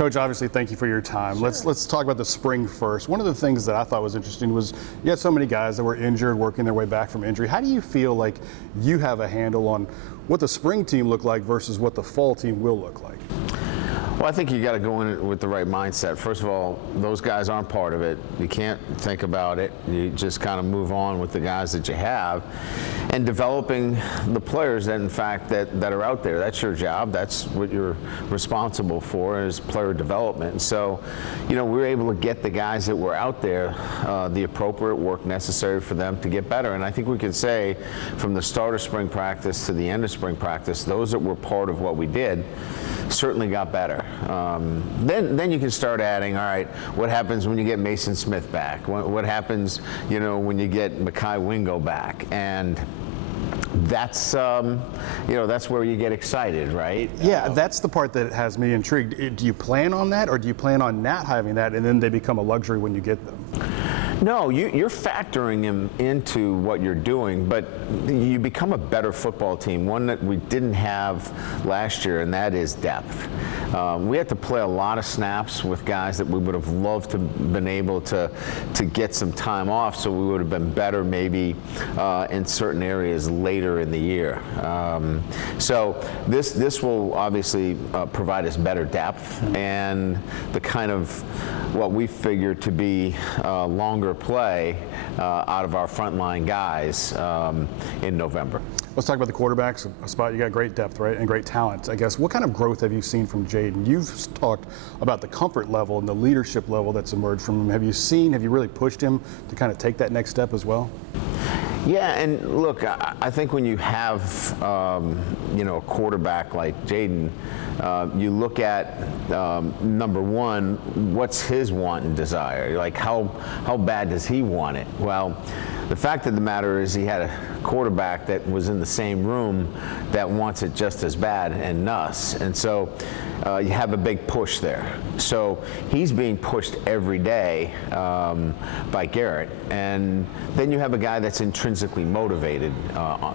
Coach, obviously, thank you for your time. Sure. Let's talk about the spring first. One of the things that I thought was interesting was you had so many guys that were injured, working their way back from injury. How do you feel like you have a handle on what the spring team looked like versus what the fall team will look like? Well, I think you got to go in with the right mindset. First of all, those guys aren't part of it. You can't think about it. You just kind of move on with the guys that you have, and developing the players that, in fact, that are out there. That's your job. That's what you're responsible for, is player development. So, we were able to get the guys that were out there the appropriate work necessary for them to get better. And I think we could say, from the start of spring practice to the end of spring practice, those that were part of what we did certainly got better. Then you can start adding, all right, what happens when you get Mason Smith back? What happens, when you get Mekhi Wingo back? And that's, that's where you get excited, right? Yeah, that's the part that has me intrigued. Do you plan on that, or do you plan on not having that and then they become a luxury when you get them? No, you're factoring him into what you're doing, but you become a better football team, one that we didn't have last year, and that is depth. We had to play a lot of snaps with guys that we would have loved to been able to get some time off, so we would have been better maybe in certain areas later in the year. So this will obviously provide us better depth and the kind of what we figure to be longer play out of our frontline guys in November. Let's talk about the quarterbacks. A spot you got great depth, right, and great talent. I guess, what kind of growth have you seen from Jaden? You've talked about the comfort level and the leadership level that's emerged from him. Have you really pushed him to kind of take that next step as well? Yeah, and look, I think when you have, a quarterback like Jaden, you look at, number one, what's his want and desire? Like, how bad does he want it? Well, the fact of the matter is he had a quarterback that was in the same room that wants it just as bad and us. And so you have a big push there. So he's being pushed every day by Garrett. And then you have a guy that's intrinsically motivated,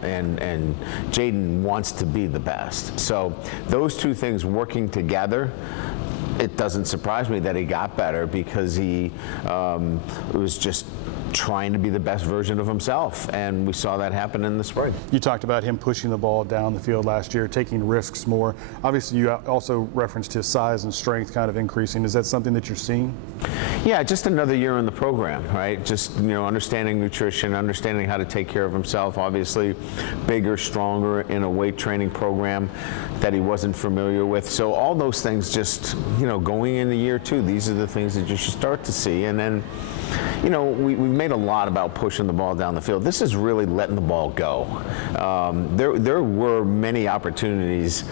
and Jaden wants to be the best. So those two things working together, it doesn't surprise me that he got better, because he was just trying to be the best version of himself, and we saw that happen in the spring. You talked about him pushing the ball down the field last year, taking risks more. Obviously, you also referenced his size and strength kind of increasing. Is that something that you're seeing? Yeah, just another year in the program, right? Just, understanding nutrition, understanding how to take care of himself. Obviously, bigger, stronger in a weight training program that he wasn't familiar with. So all those things just, going into year two, these are the things that you should start to see. And then, we've made a lot about pushing the ball down the field. This is really letting the ball go. There were many opportunities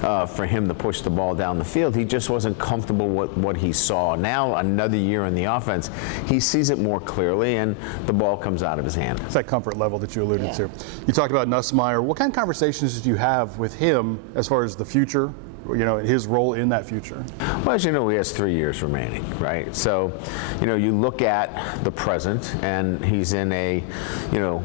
for him to push the ball down the field. He just wasn't comfortable with what he saw. Now, another year in the offense, he sees it more clearly, and the ball comes out of his hand. It's that comfort level that you alluded to. You talked about Nussmeier. What kind of conversations did you have with him as far as the future, his role in that future? Well, as you know, he has 3 years remaining, right? So, you look at the present, and he's in a,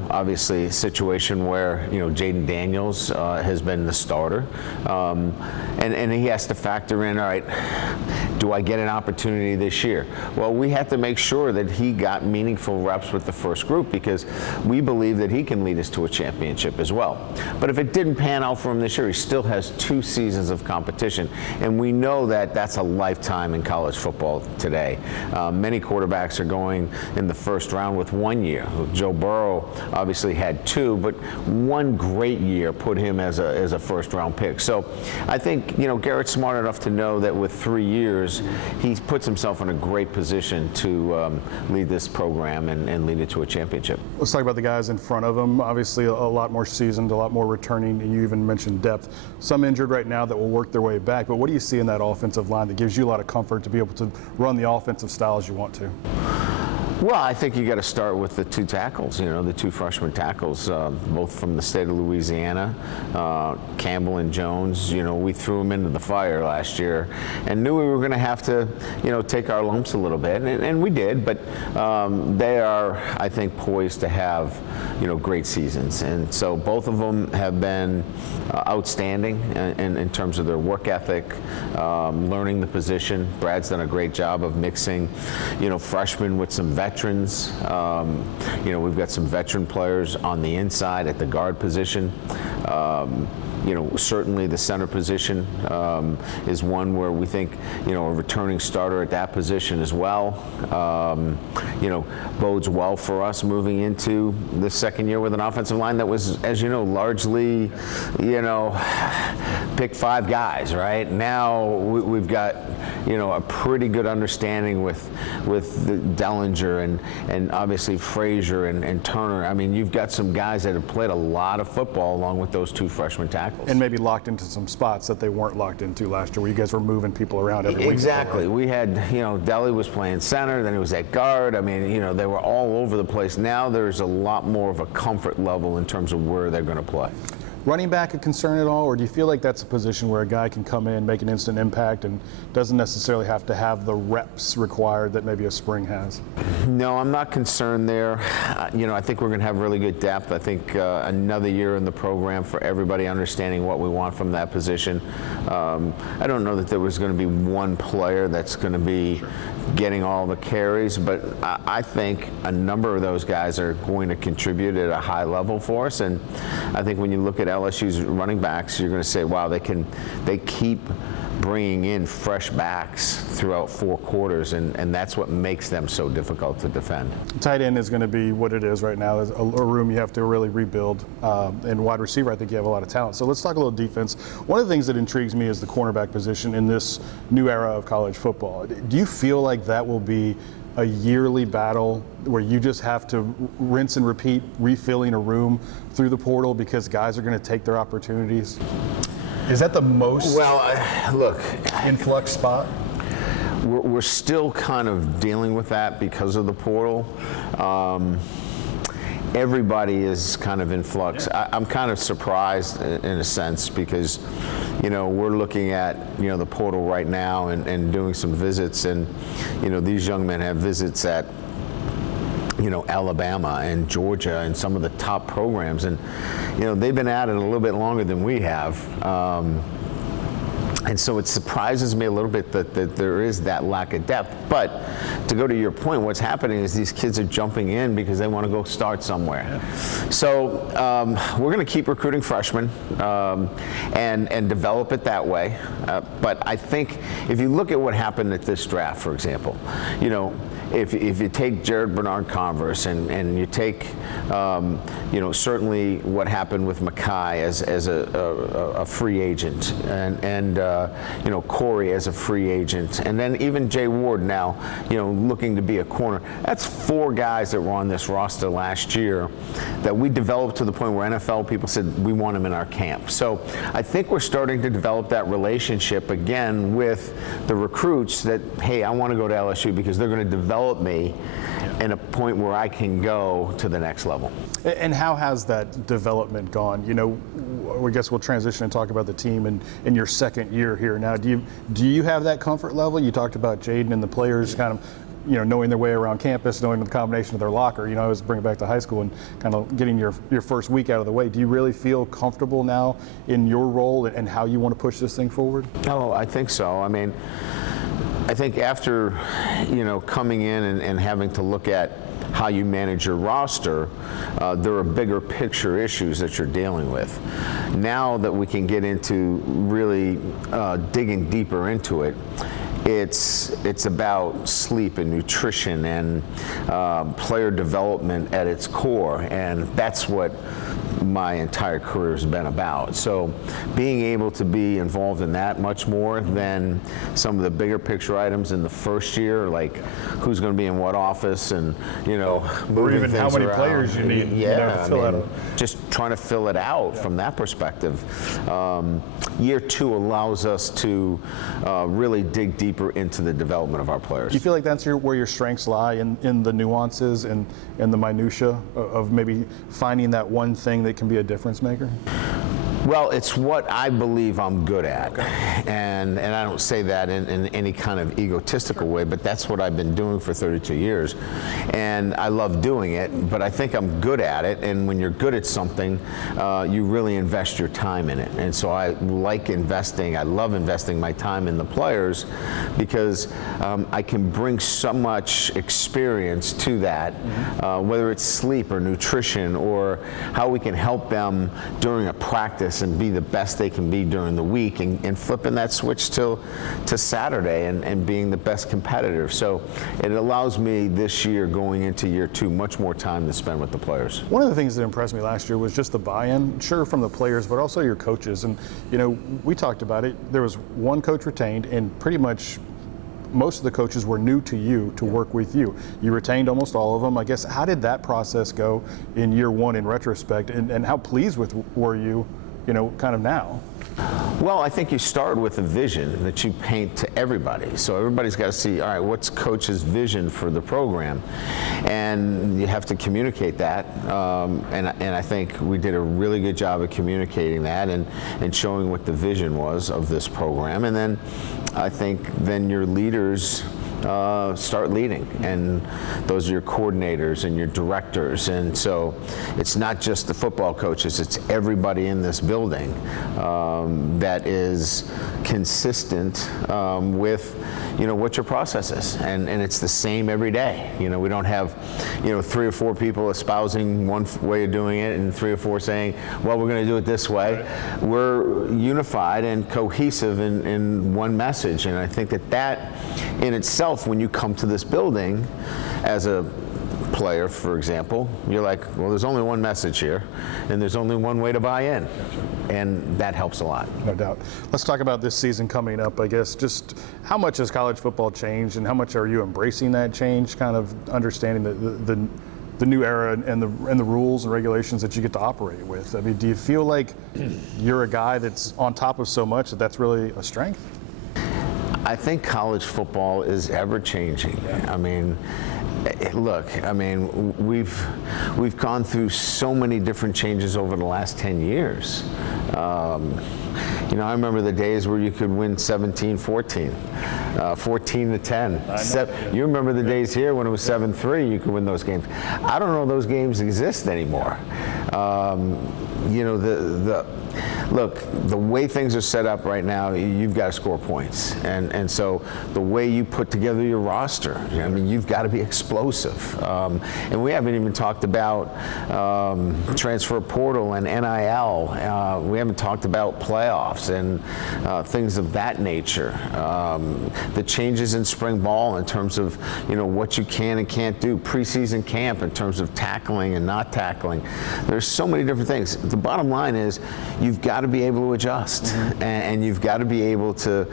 obviously situation where, Jaden Daniels has been the starter. And he has to factor in, all right, do I get an opportunity this year? Well, we have to make sure that he got meaningful reps with the first group, because we believe that he can lead us to a championship as well. But if it didn't pan out for him this year, he still has 2 seasons of competition. And we know that that's a lifetime in college football today. Many quarterbacks are going in the first round with 1 year. Joe Burrow obviously had 2, but 1 great year put him as a first round pick. So I think, Garrett's smart enough to know that with 3 years, he puts himself in a great position to lead this program and lead it to a championship. Let's talk about the guys in front of him. Obviously, a lot more seasoned, a lot more returning, and you even mentioned depth. Some injured right now that will work their way back, but what do you see in that offensive line that gives you a lot of comfort to be able to run the offensive style as you want to? Well, I think you got to start with the two tackles, the two freshman tackles, both from the state of Louisiana, Campbell and Jones. We threw them into the fire last year and knew we were going to have to, take our lumps a little bit, and we did, but they are, I think, poised to have, great seasons. And so both of them have been outstanding in terms of their work ethic, learning the position. Brad's done a great job of mixing, freshmen with some veterans. We've got some veteran players on the inside at the guard position. Certainly the center position is one where we think, a returning starter at that position as well, bodes well for us moving into the second year with an offensive line that was, as you know, largely, pick 5 guys, right? Now we've got, a pretty good understanding with Dellinger and obviously Frazier and Turner. I mean, you've got some guys that have played a lot of football along with those 2 freshman tackles. And maybe locked into some spots that they weren't locked into last year, where you guys were moving people around every week. Exactly. We had, Deli was playing center, then he was at guard. I mean, they were all over the place. Now there's a lot more of a comfort level in terms of where they're going to play. Running back a concern at all, or do you feel like that's a position where a guy can come in, make an instant impact, and doesn't necessarily have to have the reps required that maybe a spring has? No, I'm not concerned there. I think we're going to have really good depth. I think another year in the program for everybody understanding what we want from that position. I don't know that there was going to be one player that's going to be getting all the carries, but I think a number of those guys are going to contribute at a high level for us. And I think when you look at LSU's running backs, you're going to say, wow, they keep bringing in fresh backs throughout 4 quarters, and that's what makes them so difficult to defend. Tight end is going to be what it is right now. There's a room you have to really rebuild. And wide receiver, I think you have a lot of talent. So let's talk a little defense. One of the things that intrigues me is the cornerback position in this new era of college football. Do you feel like that will be a yearly battle where you just have to rinse and repeat, refilling a room through the portal because guys are going to take their opportunities? Is that the most look, influx spot? We're still kind of dealing with that because of the portal. Everybody is kind of in flux. I'm kind of surprised in a sense because, we're looking at, the portal right now and doing some visits, and, these young men have visits at, Alabama and Georgia and some of the top programs, and, they've been at it a little bit longer than we have. And so it surprises me a little bit that there is that lack of depth. But to go to your point, what's happening is these kids are jumping in because they want to go start somewhere. Yeah. So we're going to keep recruiting freshmen and develop it that way. But I think if you look at what happened at this draft, for example, if you take Jared Bernard-Converse and you take, certainly what happened with Mackay as a free agent and Corey as a free agent, and then even Jay Ward now, looking to be a corner. That's 4 guys that were on this roster last year that we developed to the point where NFL people said we want them in our camp. So I think we're starting to develop that relationship again with the recruits that, hey, I want to go to LSU because they're going to develop me in a point where I can go to the next level. And how has that development gone? I guess we'll transition and talk about the team in your second year here now. Do you have that comfort level? You talked about Jaden and the players kind of, knowing their way around campus, knowing the combination of their locker. I was bringing it back to high school and kind of getting your first week out of the way. Do you really feel comfortable now in your role and how you want to push this thing forward? Oh, I think so. I mean, I think after, coming in and having to look at how you manage your roster, there are bigger picture issues that you're dealing with. Now that we can get into really digging deeper into it, it's about sleep and nutrition and player development at its core, and that's what my entire career has been about. So being able to be involved in that much more than some of the bigger picture items in the first year, like who's going to be in what office, and or even how many players you need to fill out. Just trying to fill it out from that perspective. Year 2 allows us to really dig deeper into the development of our players. Do you feel like that's where your strengths lie, in the nuances and the minutia of maybe finding that one thing that can be a difference maker? Well, it's what I believe I'm good at. Okay. And I don't say that in any kind of egotistical way, but that's what I've been doing for 32 years. And I love doing it, but I think I'm good at it. And when you're good at something, you really invest your time in it. And so I like investing. I love investing my time in the players because I can bring so much experience to that, whether it's sleep or nutrition or how we can help them during a practice and be the best they can be during the week, and flipping that switch to Saturday and being the best competitor. So it allows me this year, going into year 2, much more time to spend with the players. One of the things that impressed me last year was just the buy-in, sure, from the players, but also your coaches. And we talked about it. There was one coach retained, and pretty much most of the coaches were new to you to work with you. You retained almost all of them. I guess, how did that process go in year 1 in retrospect, and how pleased were you kind of now? Well, I think you start with a vision that you paint to everybody. So everybody's got to see, all right, what's coach's vision for the program? And you have to communicate that. And I think we did a really good job of communicating that and showing what the vision was of this program. And then I think your leaders start leading, and those are your coordinators and your directors. And so it's not just the football coaches, it's everybody in this building that is consistent with what your process is, and it's the same every day. We don't have 3 or 4 people espousing one way of doing it and 3 or 4 saying, well, we're going to do it this way. Right. We're unified and cohesive in one message, and I think that in itself, when you come to this building as a player, for example, you're like, well, there's only one message here, and there's only one way to buy in. And that helps a lot. No doubt. Let's talk about this season coming up, I guess. Just how much has college football changed, and how much are you embracing that change, kind of understanding the new era and the rules and regulations that you get to operate with? I mean, do you feel like you're a guy that's on top of so much that's really a strength? I think college football is ever changing. I mean, look, we've gone through so many different changes over the last 10 years. I remember the days where you could win 17-14, 14-10. You remember the days here when it was 7-3, you could win those games. I don't know if those games exist anymore. Look, the way things are set up right now, you've got to score points. And so the way you put together your roster, you've got to be explosive. And we haven't even talked about transfer portal and NIL. We haven't talked about playoffs and things of that nature. The changes in spring ball in terms of, what you can and can't do. Preseason camp in terms of tackling and not tackling. There's so many different things. The bottom line is you've got to be able to adjust, and you've got to be able to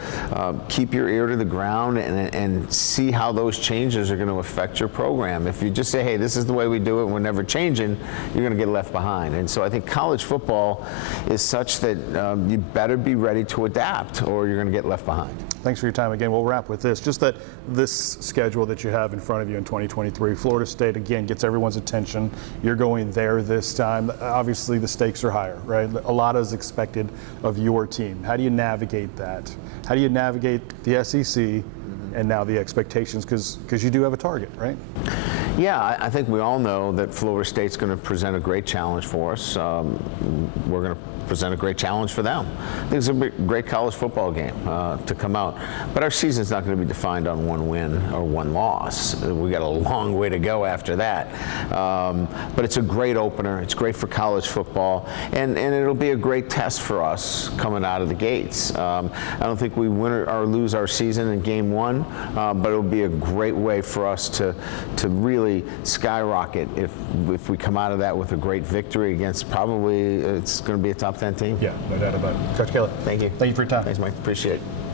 keep your ear to the ground and see how those changes are going to affect your program. If you just say, hey, this is the way we do it, we're never changing, you're going to get left behind. And so I think college football is such that you better be ready to adapt, or you're going to get left behind. Thanks for your time again. We'll wrap with this. Just that this schedule that you have in front of you in 2023, Florida State, again, gets everyone's attention. You're going there this time. Obviously, the stakes are higher, right? A lot is expected of your team. How do you navigate that? How do you navigate the SEC and now the expectations? Because you do have a target, right? Yeah, I think we all know that Florida State's going to present a great challenge for us. We're going to present a great challenge for them. I think it's a great college football game to come out. But our season's not going to be defined on one win or one loss. We got a long way to go after that. But it's a great opener. It's great for college football, and it'll be a great test for us coming out of the gates. I don't think we win or lose our season in game one, but it'll be a great way for us to really skyrocket if we come out of that with a great victory against probably it's going to be a top 10 team. Yeah, no doubt about it. Coach Kelly, thank you. Thank you for your time. Thanks, Mike. Appreciate it.